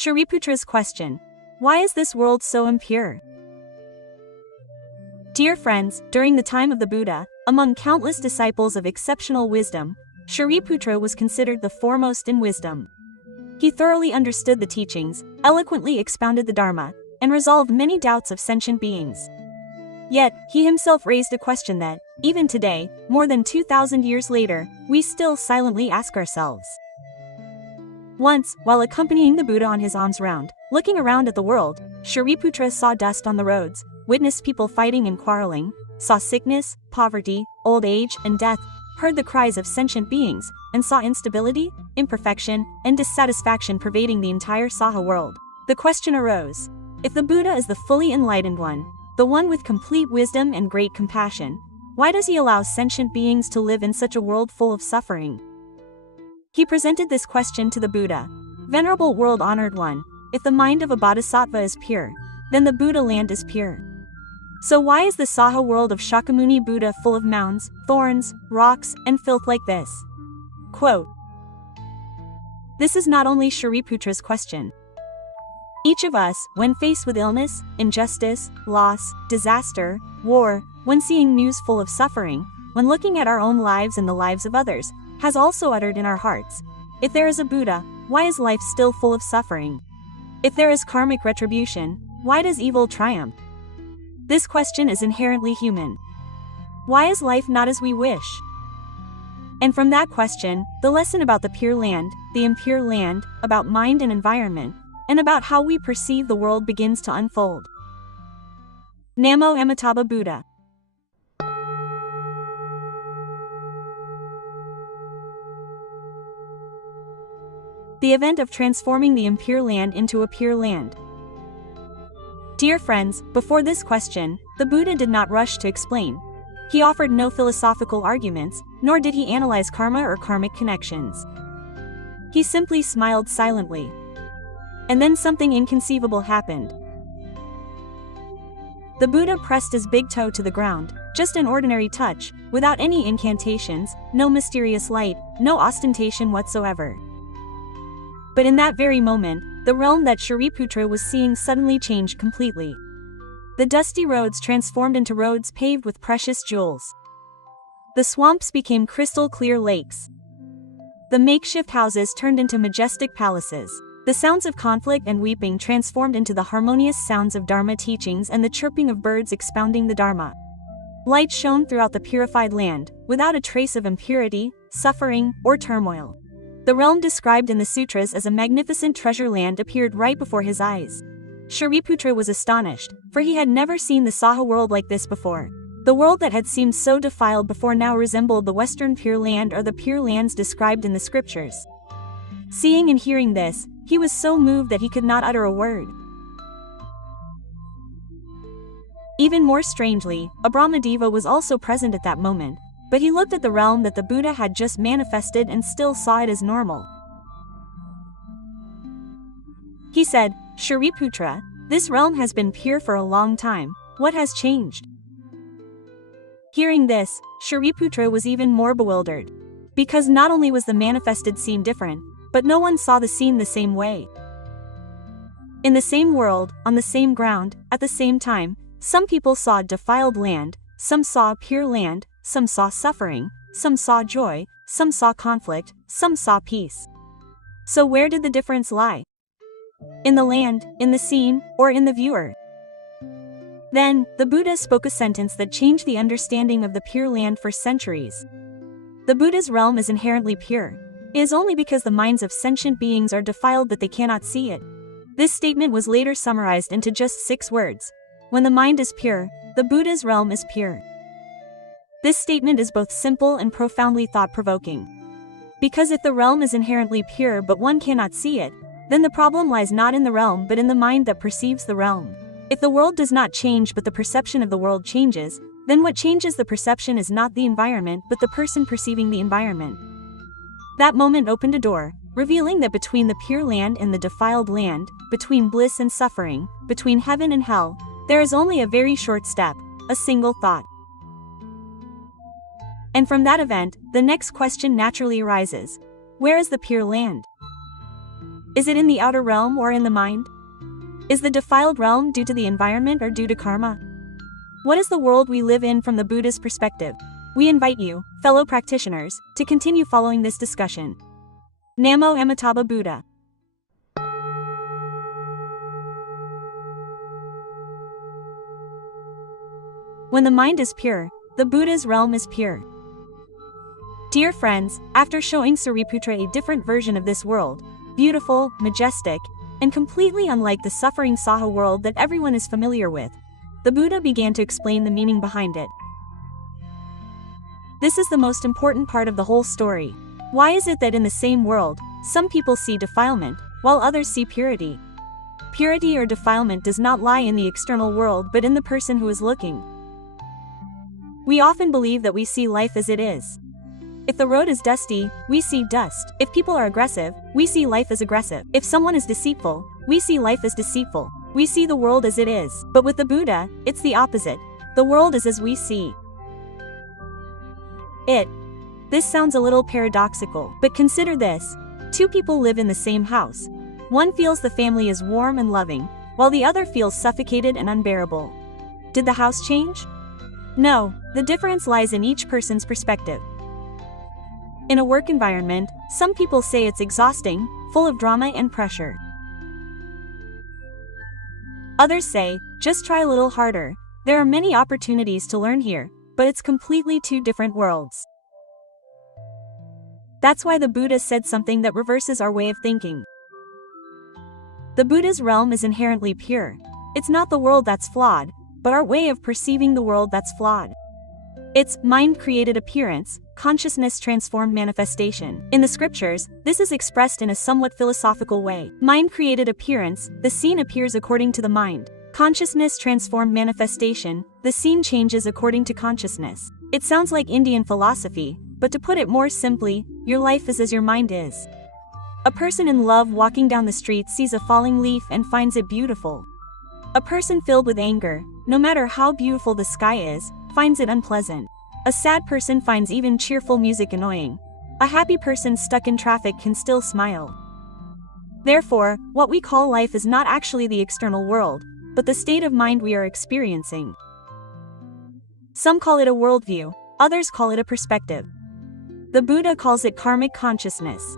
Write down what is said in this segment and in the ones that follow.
Shariputra's question: why is this world so impure? Dear friends, during the time of the Buddha, among countless disciples of exceptional wisdom, Shariputra was considered the foremost in wisdom. He thoroughly understood the teachings, eloquently expounded the Dharma, and resolved many doubts of sentient beings. Yet, he himself raised a question that, even today, more than 2,000 years later, we still silently ask ourselves. Once, while accompanying the Buddha on his alms round, looking around at the world, Shariputra saw dust on the roads, witnessed people fighting and quarreling, saw sickness, poverty, old age, and death, heard the cries of sentient beings, and saw instability, imperfection, and dissatisfaction pervading the entire Saha world. The question arose: if the Buddha is the fully enlightened one, the one with complete wisdom and great compassion, why does he allow sentient beings to live in such a world full of suffering? He presented this question to the Buddha: Venerable world-honored one, if the mind of a bodhisattva is pure, then the Buddha land is pure. So why is the Saha world of Shakyamuni Buddha full of mounds, thorns, rocks, and filth like this? Quote. This is not only Shariputra's question. Each of us, when faced with illness, injustice, loss, disaster, war, when seeing news full of suffering, when looking at our own lives and the lives of others, has also uttered in our hearts: if there is a Buddha, why is life still full of suffering? If there is karmic retribution, why does evil triumph? This question is inherently human. Why is life not as we wish? And from that question, the lesson about the pure land, the impure land, about mind and environment, and about how we perceive the world begins to unfold. Namo Amitabha Buddha. The event of transforming the impure land into a pure land. Dear friends, before this question, the Buddha did not rush to explain. He offered no philosophical arguments, nor did he analyze karma or karmic connections. He simply smiled silently. And then something inconceivable happened. The Buddha pressed his big toe to the ground, just an ordinary touch, without any incantations, no mysterious light, no ostentation whatsoever. But in that very moment, the realm that Shariputra was seeing suddenly changed completely. The dusty roads transformed into roads paved with precious jewels. The swamps became crystal clear lakes. The makeshift houses turned into majestic palaces. The sounds of conflict and weeping transformed into the harmonious sounds of Dharma teachings and the chirping of birds expounding the Dharma. Light shone throughout the purified land, without a trace of impurity, suffering, or turmoil. The realm described in the sutras as a magnificent treasure land appeared right before his eyes. Shariputra was astonished, for he had never seen the Saha world like this before. The world that had seemed so defiled before now resembled the Western Pure Land or the Pure Lands described in the scriptures. Seeing and hearing this, he was so moved that he could not utter a word. Even more strangely, a Brahmadeva was also present at that moment, but he looked at the realm that the Buddha had just manifested and still saw it as normal. He said, Shariputra, this realm has been pure for a long time. What has changed? Hearing this, Shariputra was even more bewildered. Because not only was the manifested scene different, but no one saw the scene the same way. In the same world, on the same ground, at the same time, some people saw defiled land, some saw pure land, some saw suffering, some saw joy, some saw conflict, some saw peace. So where did the difference lie? In the land, in the scene, or in the viewer? Then, the Buddha spoke a sentence that changed the understanding of the pure land for centuries. The Buddha's realm is inherently pure. It is only because the minds of sentient beings are defiled that they cannot see it. This statement was later summarized into just 6 words. When the mind is pure, the Buddha's realm is pure. This statement is both simple and profoundly thought-provoking. Because if the realm is inherently pure but one cannot see it, then the problem lies not in the realm but in the mind that perceives the realm. If the world does not change but the perception of the world changes, then what changes the perception is not the environment but the person perceiving the environment. That moment opened a door, revealing that between the pure land and the defiled land, between bliss and suffering, between heaven and hell, there is only a very short step, a single thought. And from that event, the next question naturally arises: where is the pure land? Is it in the outer realm or in the mind? Is the defiled realm due to the environment or due to karma? What is the world we live in from the Buddha's perspective? We invite you, fellow practitioners, to continue following this discussion. Namo Amitabha Buddha. When the mind is pure, the Buddha's realm is pure. Dear friends, after showing Sariputra a different version of this world, beautiful, majestic, and completely unlike the suffering Saha world that everyone is familiar with, the Buddha began to explain the meaning behind it. This is the most important part of the whole story. Why is it that in the same world, some people see defilement, while others see purity? Purity or defilement does not lie in the external world but in the person who is looking. We often believe that we see life as it is. If the road is dusty, we see dust. If people are aggressive, we see life as aggressive. If someone is deceitful, we see life as deceitful. We see the world as it is. But with the Buddha, it's the opposite. The world is as we see it. This sounds a little paradoxical, but consider this. Two people live in the same house. One feels the family is warm and loving, while the other feels suffocated and unbearable. Did the house change? No, the difference lies in each person's perspective. In a work environment, some people say it's exhausting, full of drama and pressure. Others say, just try a little harder. There are many opportunities to learn here, but it's completely two different worlds. That's why the Buddha said something that reverses our way of thinking. The Buddha's realm is inherently pure. It's not the world that's flawed, but our way of perceiving the world that's flawed. It's mind-created appearance, consciousness-transformed manifestation. In the scriptures, this is expressed in a somewhat philosophical way. Mind-created appearance, the scene appears according to the mind. Consciousness-transformed manifestation, the scene changes according to consciousness. It sounds like Indian philosophy, but to put it more simply, your life is as your mind is. A person in love walking down the street sees a falling leaf and finds it beautiful. A person filled with anger, no matter how beautiful the sky is, finds it unpleasant. A sad person finds even cheerful music annoying. A happy person stuck in traffic can still smile. Therefore, what we call life is not actually the external world, but the state of mind we are experiencing. Some call it a worldview, others call it a perspective. The Buddha calls it karmic consciousness.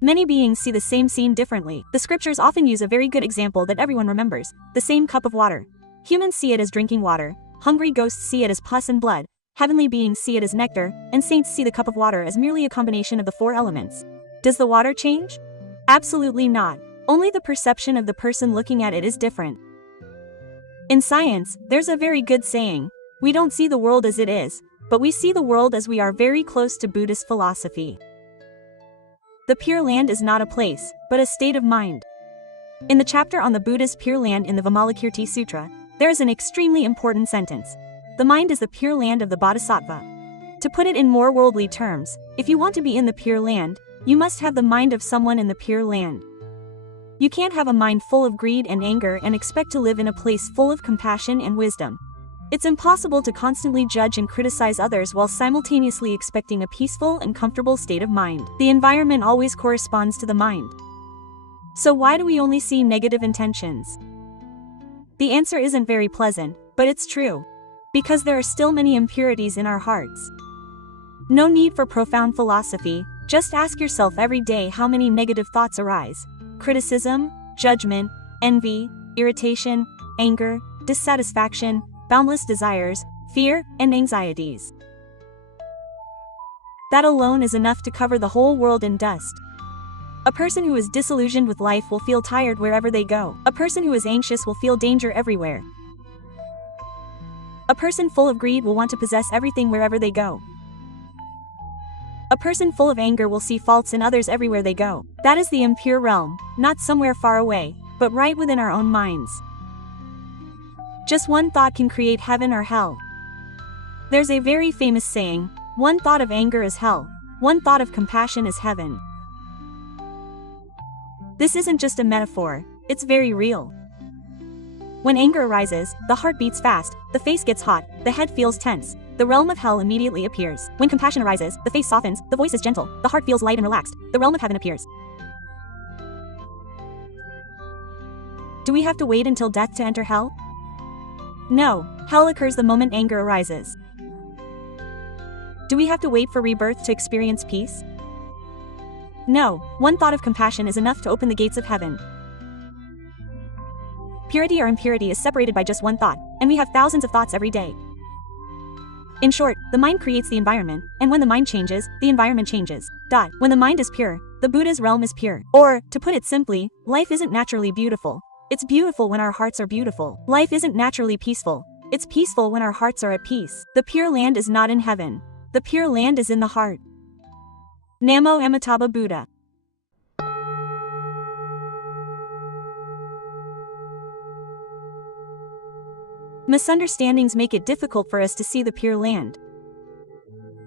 Many beings see the same scene differently. The scriptures often use a very good example that everyone remembers: the same cup of water. Humans see it as drinking water, hungry ghosts see it as pus and blood, heavenly beings see it as nectar, and saints see the cup of water as merely a combination of the four elements. Does the water change? Absolutely not. Only the perception of the person looking at it is different. In science, there's a very good saying: we don't see the world as it is, but we see the world as we are, very close to Buddhist philosophy. The Pure Land is not a place, but a state of mind. In the chapter on the Buddha's Pure Land in the Vimalakirti Sutra, there is an extremely important sentence. The mind is the pure land of the Bodhisattva. To put it in more worldly terms, if you want to be in the Pure Land, you must have the mind of someone in the Pure Land. You can't have a mind full of greed and anger and expect to live in a place full of compassion and wisdom. It's impossible to constantly judge and criticize others while simultaneously expecting a peaceful and comfortable state of mind. The environment always corresponds to the mind. So why do we only see negative intentions? The answer isn't very pleasant, but it's true. Because there are still many impurities in our hearts. No need for profound philosophy, just ask yourself every day how many negative thoughts arise: criticism, judgment, envy, irritation, anger, dissatisfaction, boundless desires, fear, and anxieties. That alone is enough to cover the whole world in dust. A person who is disillusioned with life will feel tired wherever they go. A person who is anxious will feel danger everywhere. A person full of greed will want to possess everything wherever they go. A person full of anger will see faults in others everywhere they go. That is the impure realm, not somewhere far away, but right within our own minds. Just one thought can create heaven or hell. There's a very famous saying: one thought of anger is hell, one thought of compassion is heaven. This isn't just a metaphor, it's very real. When anger arises, the heart beats fast, the face gets hot, the head feels tense. The realm of hell immediately appears. When compassion arises, the face softens, the voice is gentle, the heart feels light and relaxed. The realm of heaven appears. Do we have to wait until death to enter hell? No, hell occurs the moment anger arises. Do we have to wait for rebirth to experience peace? No, one thought of compassion is enough to open the gates of heaven. Purity or impurity is separated by just one thought, and we have thousands of thoughts every day. In short, the mind creates the environment, and when the mind changes, the environment changes. When the mind is pure, the Buddha's realm is pure. Or, to put it simply, life isn't naturally beautiful. It's beautiful when our hearts are beautiful. Life isn't naturally peaceful. It's peaceful when our hearts are at peace. The Pure Land is not in heaven. The Pure Land is in the heart. Namo Amitabha Buddha. Misunderstandings make it difficult for us to see the Pure Land.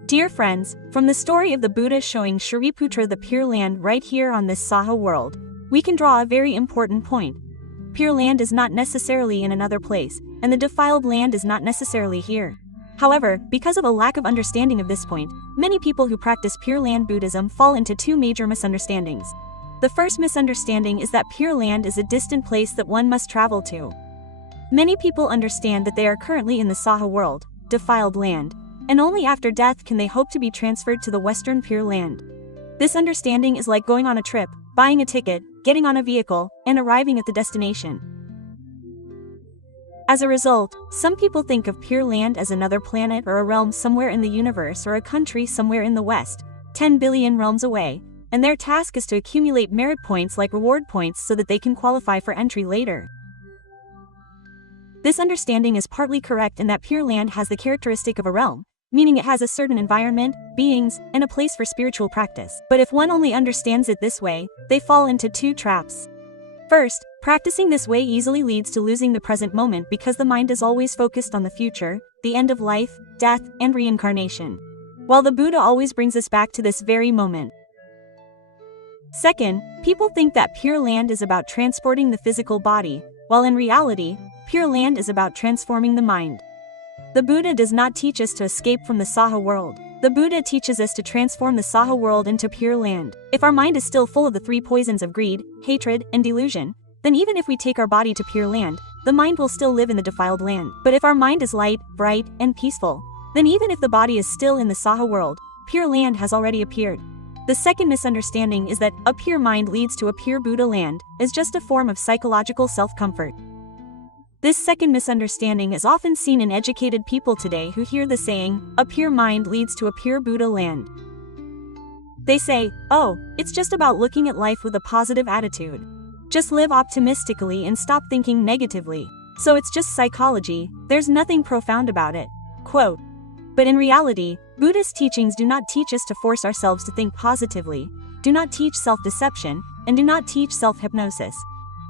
Dear friends, from the story of the Buddha showing Shariputra the Pure Land right here on this Saha world, we can draw a very important point. Pure Land is not necessarily in another place, and the defiled land is not necessarily here. However, because of a lack of understanding of this point, many people who practice Pure Land Buddhism fall into two major misunderstandings. The first misunderstanding is that Pure Land is a distant place that one must travel to. Many people understand that they are currently in the Saha world, defiled land, and only after death can they hope to be transferred to the Western Pure Land. This understanding is like going on a trip, buying a ticket, getting on a vehicle, and arriving at the destination. As a result, some people think of Pure Land as another planet or a realm somewhere in the universe or a country somewhere in the West, 10 billion realms away, and their task is to accumulate merit points like reward points so that they can qualify for entry later. This understanding is partly correct in that Pure Land has the characteristic of a realm, meaning it has a certain environment, beings, and a place for spiritual practice. But if one only understands it this way, they fall into two traps. First, practicing this way easily leads to losing the present moment because the mind is always focused on the future, the end of life, death, and reincarnation. While the Buddha always brings us back to this very moment. Second, people think that Pure Land is about transporting the physical body, while in reality, Pure Land is about transforming the mind. The Buddha does not teach us to escape from the Saha world. The Buddha teaches us to transform the Saha world into Pure Land. If our mind is still full of the three poisons of greed, hatred, and delusion, then even if we take our body to Pure Land, the mind will still live in the defiled land. But if our mind is light, bright, and peaceful, then even if the body is still in the Saha world, Pure Land has already appeared. The second misunderstanding is that a pure mind leads to a pure Buddha land is just a form of psychological self-comfort. This second misunderstanding is often seen in educated people today who hear the saying, a pure mind leads to a pure Buddha land. They say, oh, it's just about looking at life with a positive attitude. Just live optimistically and stop thinking negatively. So it's just psychology, there's nothing profound about it. Quote. But in reality, Buddhist teachings do not teach us to force ourselves to think positively, do not teach self-deception, and do not teach self-hypnosis.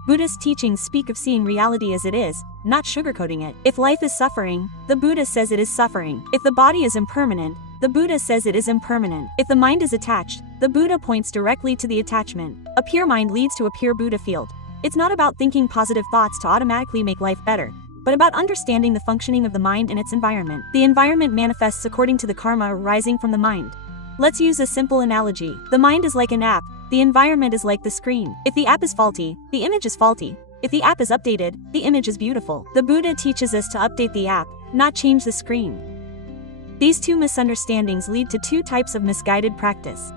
Buddhist teachings speak of seeing reality as it is, not sugarcoating it. If life is suffering, the Buddha says it is suffering. If the body is impermanent, the Buddha says it is impermanent. If the mind is attached, the Buddha points directly to the attachment. A pure mind leads to a pure Buddha field. It's not about thinking positive thoughts to automatically make life better, but about understanding the functioning of the mind and its environment. The environment manifests according to the karma arising from the mind. Let's use a simple analogy. The mind is like an app. The environment is like the screen. If the app is faulty, the image is faulty. If the app is updated, the image is beautiful. The Buddha teaches us to update the app, not change the screen. These two misunderstandings lead to two types of misguided practice.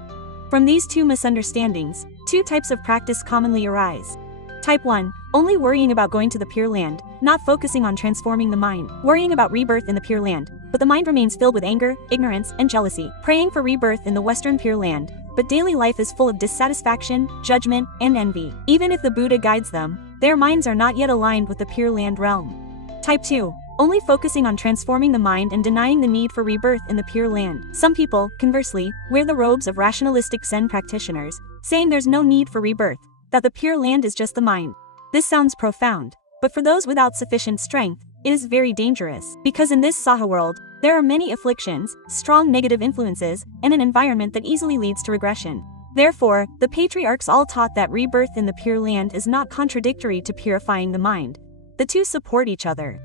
From these two misunderstandings, two types of practice commonly arise. Type 1. Only worrying about going to the Pure Land, not focusing on transforming the mind. Worrying about rebirth in the Pure Land, but the mind remains filled with anger, ignorance, and jealousy. Praying for rebirth in the Western Pure Land, but daily life is full of dissatisfaction, judgment, and envy. Even if the Buddha guides them, their minds are not yet aligned with the Pure Land realm. Type 2. Only focusing on transforming the mind and denying the need for rebirth in the Pure Land. Some people, conversely, wear the robes of rationalistic Zen practitioners, saying there's no need for rebirth, that the Pure Land is just the mind. This sounds profound, but for those without sufficient strength, it is very dangerous. Because in this Saha world, there are many afflictions, strong negative influences, and an environment that easily leads to regression. Therefore, the patriarchs all taught that rebirth in the Pure Land is not contradictory to purifying the mind. The The two support each other.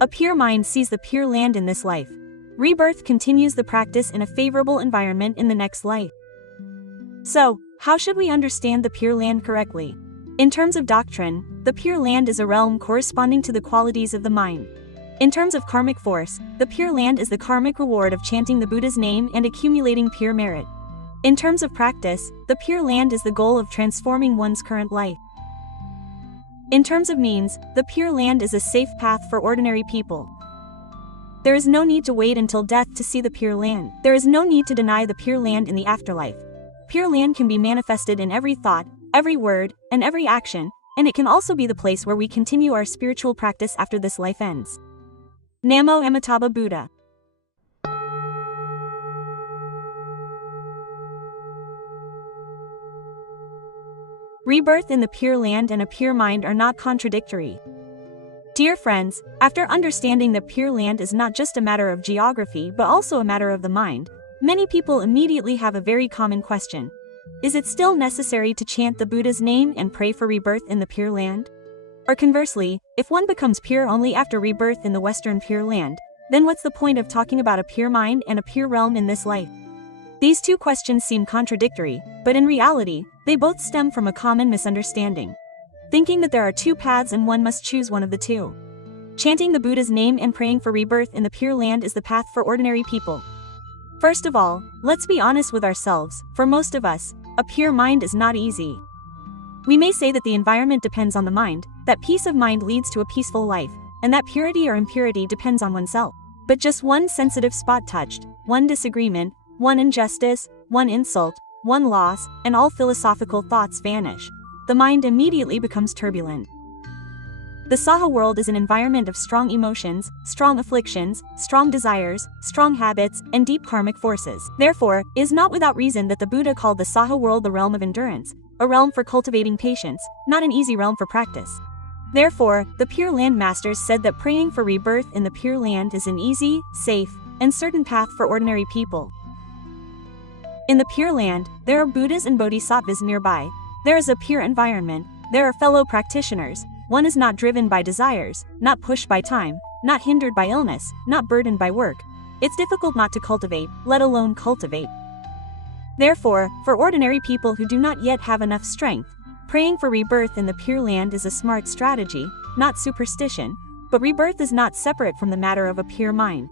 A pure mind sees the pure land in this life. Rebirth continues the practice in a favorable environment in the next life. So, how should we understand the Pure Land correctly? In terms of doctrine, the Pure Land is a realm corresponding to the qualities of the mind. In terms of karmic force, the Pure Land is the karmic reward of chanting the Buddha's name and accumulating pure merit. In terms of practice, the Pure Land is the goal of transforming one's current life. In terms of means, the Pure Land is a safe path for ordinary people. There is no need to wait until death to see the Pure Land. There is no need to deny the Pure Land in the afterlife. Pure Land can be manifested in every thought, every word, and every action, and it can also be the place where we continue our spiritual practice after this life ends. Namo Amitabha Buddha. Rebirth in the Pure Land and a pure mind are not contradictory. Dear friends, after understanding that Pure Land is not just a matter of geography but also a matter of the mind, many people immediately have a very common question. Is it still necessary to chant the Buddha's name and pray for rebirth in the Pure Land? Or conversely, if one becomes pure only after rebirth in the Western Pure Land, then what's the point of talking about a pure mind and a pure realm in this life? These two questions seem contradictory, but in reality, they both stem from a common misunderstanding. Thinking that there are two paths and one must choose one of the two. Chanting the Buddha's name and praying for rebirth in the Pure Land is the path for ordinary people. First of all, let's be honest with ourselves. For most of us, a pure mind is not easy. We may say that the environment depends on the mind, that peace of mind leads to a peaceful life, and that purity or impurity depends on oneself. But just one sensitive spot touched, one disagreement, one injustice, one insult, one loss, and all philosophical thoughts vanish. The mind immediately becomes turbulent. The Saha world is an environment of strong emotions, strong afflictions, strong desires, strong habits, and deep karmic forces. Therefore, it is not without reason that the Buddha called the Saha world the realm of endurance, a realm for cultivating patience, not an easy realm for practice. Therefore, the Pure Land Masters said that praying for rebirth in the Pure Land is an easy, safe, and certain path for ordinary people. In the Pure Land, there are Buddhas and Bodhisattvas nearby. There is a pure environment. There are fellow practitioners. One is not driven by desires, not pushed by time, not hindered by illness, not burdened by work. It's difficult not to cultivate, let alone cultivate. Therefore, for ordinary people who do not yet have enough strength, praying for rebirth in the Pure Land is a smart strategy, not superstition, but rebirth is not separate from the matter of a pure mind.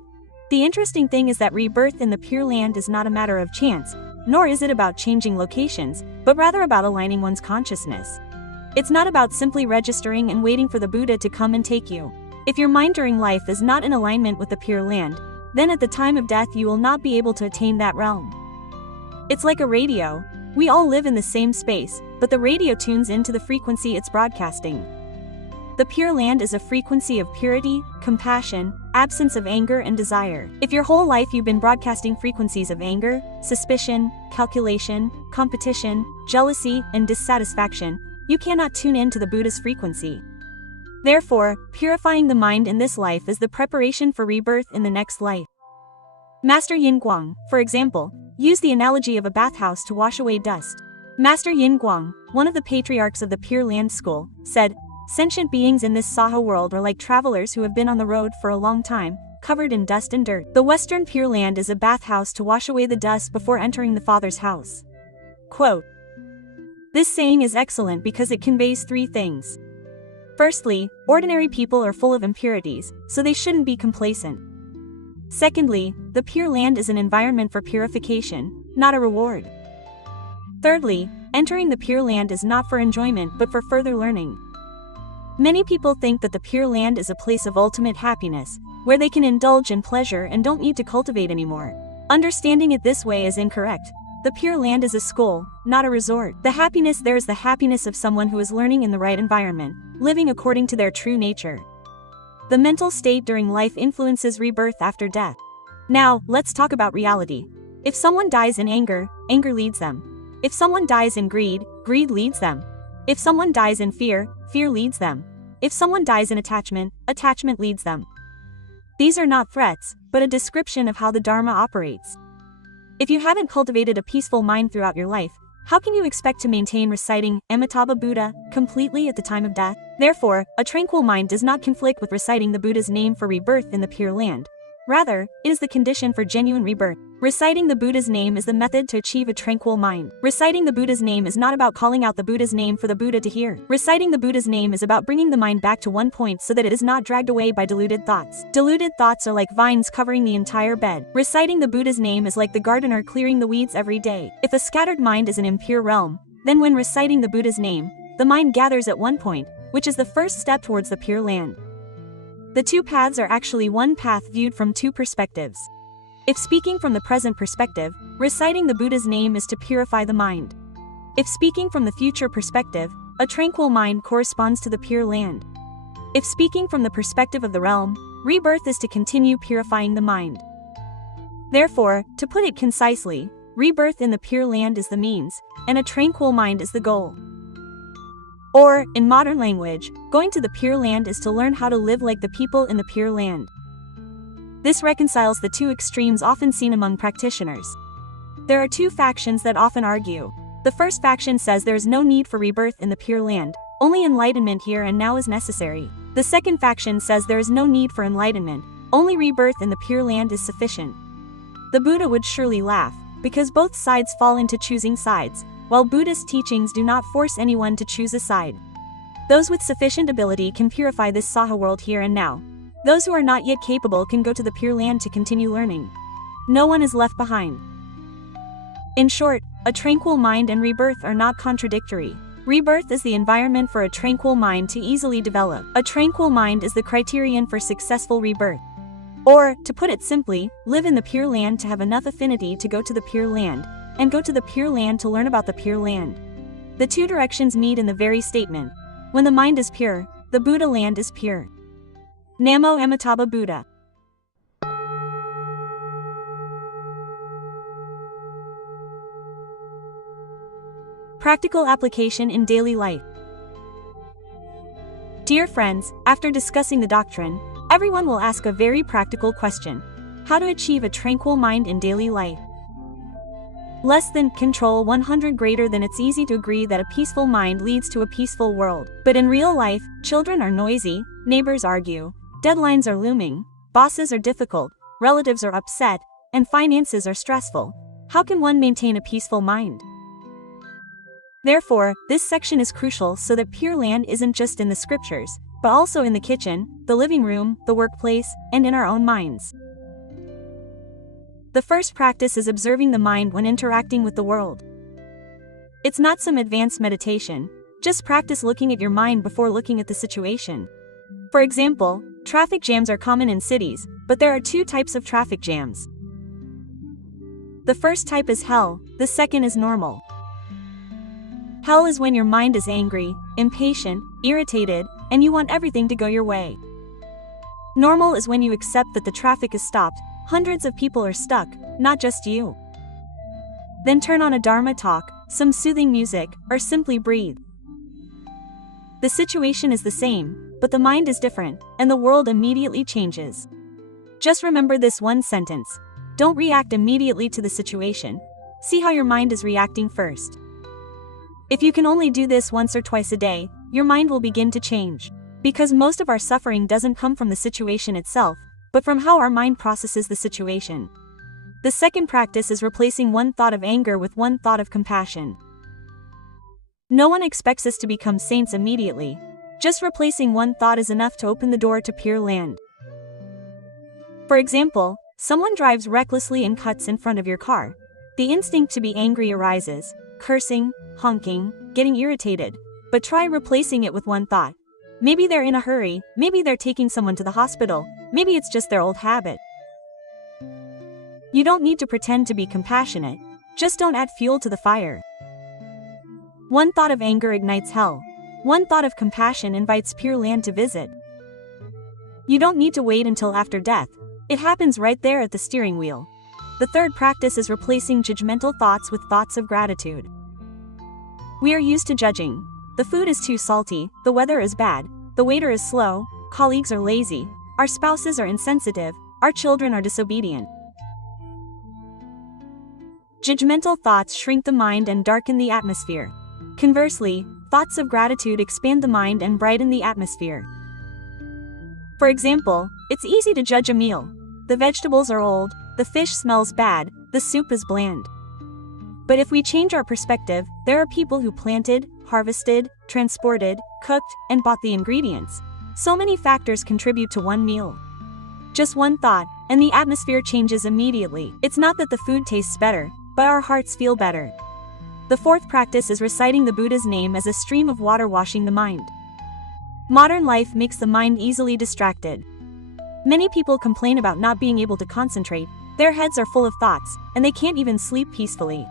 The interesting thing is that rebirth in the Pure Land is not a matter of chance, nor is it about changing locations, but rather about aligning one's consciousness. It's not about simply registering and waiting for the Buddha to come and take you. If your mind during life is not in alignment with the Pure Land, then at the time of death you will not be able to attain that realm. It's like a radio. We all live in the same space, but the radio tunes into the frequency it's broadcasting. The Pure Land is a frequency of purity, compassion, absence of anger and desire. If your whole life you've been broadcasting frequencies of anger, suspicion, calculation, competition, jealousy, and dissatisfaction, you cannot tune in to the Buddha's frequency. Therefore, purifying the mind in this life is the preparation for rebirth in the next life. Master Yin Guang, for example, used the analogy of a bathhouse to wash away dust. Master Yin Guang, one of the patriarchs of the Pure Land School, said, "Sentient beings in this Saha world are like travelers who have been on the road for a long time, covered in dust and dirt. The Western Pure Land is a bathhouse to wash away the dust before entering the Father's house." Quote. This saying is excellent because it conveys three things. Firstly, ordinary people are full of impurities, so they shouldn't be complacent. Secondly, the Pure Land is an environment for purification, not a reward. Thirdly, entering the Pure Land is not for enjoyment but for further learning. Many people think that the Pure Land is a place of ultimate happiness, where they can indulge in pleasure and don't need to cultivate anymore. Understanding it this way is incorrect. The Pure Land is a school, not a resort. The happiness there is the happiness of someone who is learning in the right environment, living according to their true nature. The mental state during life influences rebirth after death. Now, let's talk about reality. If someone dies in anger, anger leads them. If someone dies in greed, greed leads them. If someone dies in fear, fear leads them. If someone dies in attachment, attachment leads them. These are not threats, but a description of how the Dharma operates. If you haven't cultivated a peaceful mind throughout your life, How can you expect to maintain reciting Amitabha Buddha completely at the time of death? Therefore, a tranquil mind does not conflict with reciting the Buddha's name for rebirth in the Pure Land. Rather, it is the condition for genuine rebirth. Reciting the Buddha's name is the method to achieve a tranquil mind. Reciting the Buddha's name is not about calling out the Buddha's name for the Buddha to hear. Reciting the Buddha's name is about bringing the mind back to one point so that it is not dragged away by deluded thoughts. Deluded thoughts are like vines covering the entire bed. Reciting the Buddha's name is like the gardener clearing the weeds every day. If a scattered mind is an impure realm, then when reciting the Buddha's name, the mind gathers at one point, which is the first step towards the Pure Land. The two paths are actually one path viewed from two perspectives. If speaking from the present perspective, reciting the Buddha's name is to purify the mind. If speaking from the future perspective, a tranquil mind corresponds to the Pure Land. If speaking from the perspective of the realm, rebirth is to continue purifying the mind. Therefore, to put it concisely, rebirth in the Pure Land is the means, and a tranquil mind is the goal. Or, in modern language, going to the Pure Land is to learn how to live like the people in the Pure Land. This reconciles the two extremes often seen among practitioners. There are two factions that often argue. The first faction says there is no need for rebirth in the Pure Land, only enlightenment here and now is necessary. The second faction says there is no need for enlightenment, only rebirth in the Pure Land is sufficient. The Buddha would surely laugh, because both sides fall into choosing sides, while Buddhist teachings do not force anyone to choose a side. Those with sufficient ability can purify this Saha world here and now. Those who are not yet capable can go to the Pure Land to continue learning. No one is left behind. In short, a tranquil mind and rebirth are not contradictory. Rebirth is the environment for a tranquil mind to easily develop. A tranquil mind is the criterion for successful rebirth. Or, to put it simply, live in the Pure Land to have enough affinity to go to the Pure Land, and go to the Pure Land to learn about the Pure Land. The two directions meet in the very statement. When the mind is pure, the Buddha land is pure. Namo Amitabha Buddha. Practical application in daily life. Dear friends, after discussing the doctrine, everyone will ask a very practical question: how to achieve a tranquil mind in daily life? Less than control 100 greater than. It's easy to agree that a peaceful mind leads to a peaceful world. But in real life, children are noisy, neighbors argue, deadlines are looming, bosses are difficult, relatives are upset, and finances are stressful. How can one maintain a peaceful mind? Therefore, this section is crucial so that Pure Land isn't just in the scriptures, but also in the kitchen, the living room, the workplace, and in our own minds. The first practice is observing the mind when interacting with the world. It's not some advanced meditation, just practice looking at your mind before looking at the situation. For example, traffic jams are common in cities, but there are two types of traffic jams. The first type is hell, the second is normal. Hell is when your mind is angry, impatient, irritated, and you want everything to go your way. Normal is when you accept that the traffic is stopped, hundreds of people are stuck, not just you. Then turn on a Dharma talk, some soothing music, or simply breathe. The situation is the same, but the mind is different, and the world immediately changes. Just remember this one sentence: don't react immediately to the situation. See how your mind is reacting first. If you can only do this once or twice a day, your mind will begin to change. Because most of our suffering doesn't come from the situation itself, but from how our mind processes the situation. The second practice is replacing one thought of anger with one thought of compassion. No one expects us to become saints immediately. Just replacing one thought is enough to open the door to Pure Land. For example, someone drives recklessly and cuts in front of your car. The instinct to be angry arises, cursing, honking, getting irritated. But try replacing it with one thought. Maybe they're in a hurry, maybe they're taking someone to the hospital, maybe it's just their old habit. You don't need to pretend to be compassionate, just don't add fuel to the fire. One thought of anger ignites hell. One thought of compassion invites Pure Land to visit. You don't need to wait until after death. It happens right there at the steering wheel. The third practice is replacing judgmental thoughts with thoughts of gratitude. We are used to judging. The food is too salty, the weather is bad, the waiter is slow, colleagues are lazy, our spouses are insensitive, our children are disobedient. Judgmental thoughts shrink the mind and darken the atmosphere. Conversely, thoughts of gratitude expand the mind and brighten the atmosphere. For example, it's easy to judge a meal. The vegetables are old, the fish smells bad, the soup is bland. But if we change our perspective, there are people who planted, harvested, transported, cooked, and bought the ingredients. So many factors contribute to one meal. Just one thought, and the atmosphere changes immediately. It's not that the food tastes better, but our hearts feel better. The fourth practice is reciting the Buddha's name as a stream of water washing the mind. Modern life makes the mind easily distracted. Many people complain about not being able to concentrate, their heads are full of thoughts, and they can't even sleep peacefully.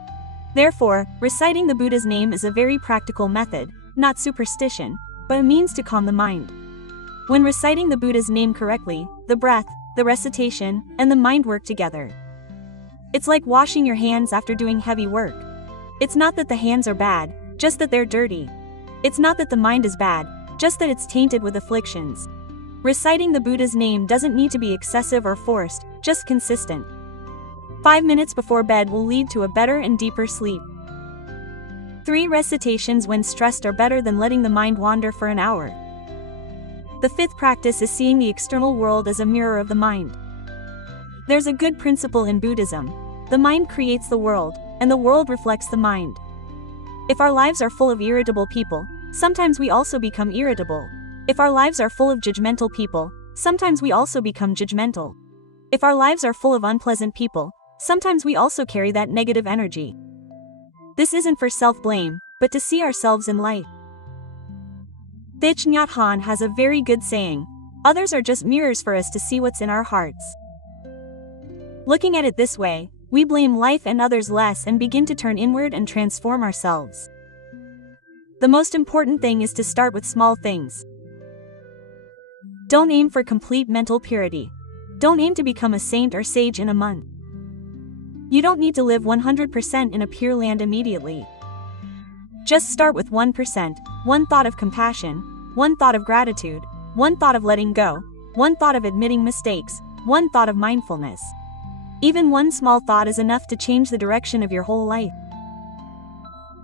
Therefore, reciting the Buddha's name is a very practical method, not superstition, but a means to calm the mind. When reciting the Buddha's name correctly, the breath, the recitation, and the mind work together. It's like washing your hands after doing heavy work. It's not that the hands are bad, just that they're dirty. It's not that the mind is bad, just that it's tainted with afflictions. Reciting the Buddha's name doesn't need to be excessive or forced, just consistent. 5 minutes before bed will lead to a better and deeper sleep. 3 recitations when stressed are better than letting the mind wander for an hour. The fifth practice is seeing the external world as a mirror of the mind. There's a good principle in Buddhism. The mind creates the world, and the world reflects the mind. If our lives are full of irritable people, sometimes we also become irritable. If our lives are full of judgmental people, sometimes we also become judgmental. If our lives are full of unpleasant people, sometimes we also carry that negative energy. This isn't for self-blame, but to see ourselves in light. Thich Nhat Hanh has a very good saying, others are just mirrors for us to see what's in our hearts. Looking at it this way, we blame life and others less and begin to turn inward and transform ourselves. The most important thing is to start with small things. Don't aim for complete mental purity. Don't aim to become a saint or sage in a month. You don't need to live 100% in a pure land immediately. Just start with 1%, one thought of compassion, one thought of gratitude, one thought of letting go, one thought of admitting mistakes, one thought of mindfulness. Even one small thought is enough to change the direction of your whole life.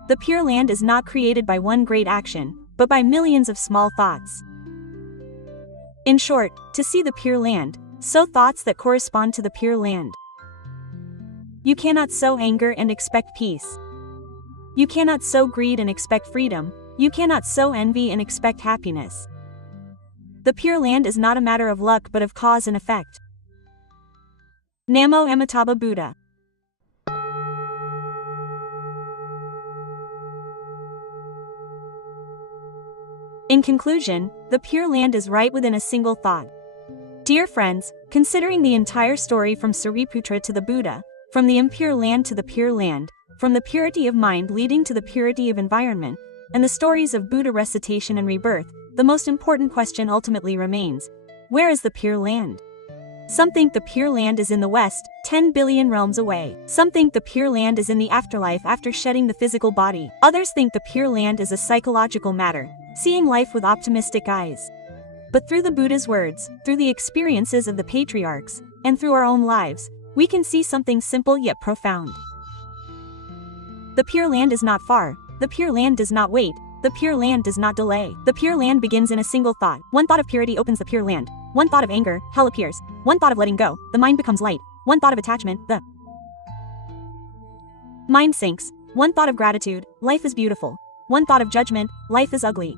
The Pure Land is not created by one great action, but by millions of small thoughts. In short, to see the Pure Land, sow thoughts that correspond to the Pure Land. You cannot sow anger and expect peace. You cannot sow greed and expect freedom. You cannot sow envy and expect happiness. The Pure Land is not a matter of luck but of cause and effect. Namo Amitabha Buddha. In conclusion, the Pure Land is right within a single thought. Dear friends, considering the entire story from Sariputra to the Buddha, from the impure land to the Pure Land, from the purity of mind leading to the purity of environment, and the stories of Buddha recitation and rebirth, the most important question ultimately remains, where is the Pure Land? Some think the Pure Land is in the West, 10 billion realms away. Some think the Pure Land is in the afterlife after shedding the physical body. Others think the Pure Land is a psychological matter, seeing life with optimistic eyes. But through the Buddha's words, through the experiences of the patriarchs, and through our own lives, we can see something simple yet profound. The Pure Land is not far, the Pure Land does not wait, the Pure Land does not delay. The Pure Land begins in a single thought. One thought of purity opens the Pure Land. One thought of anger, hell appears. One thought of letting go, the mind becomes light. One thought of attachment, the mind sinks. One thought of gratitude, life is beautiful. One thought of judgment, life is ugly.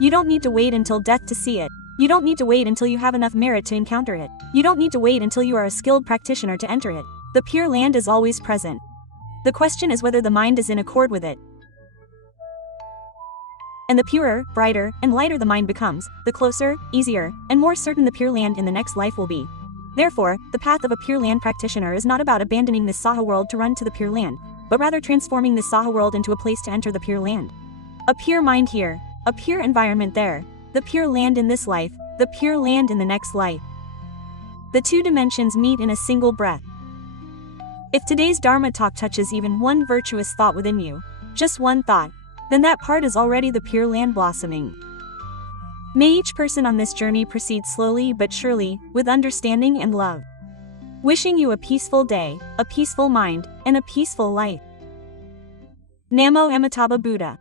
You don't need to wait until death to see it. You don't need to wait until you have enough merit to encounter it. You don't need to wait until you are a skilled practitioner to enter it. The Pure Land is always present. The question is whether the mind is in accord with it. And the purer, brighter, and lighter the mind becomes, the closer, easier, and more certain the Pure Land in the next life will be. Therefore, the path of a Pure Land practitioner is not about abandoning this Saha world to run to the Pure Land, but rather transforming this Saha world into a place to enter the Pure Land. A pure mind here, a pure environment there, the Pure Land in this life, the Pure Land in the next life. The two dimensions meet in a single breath. If today's Dharma talk touches even one virtuous thought within you, just one thought, then that part is already the Pure Land blossoming. May each person on this journey proceed slowly but surely, with understanding and love. Wishing you a peaceful day, a peaceful mind, and a peaceful life. Namo Amitabha Buddha.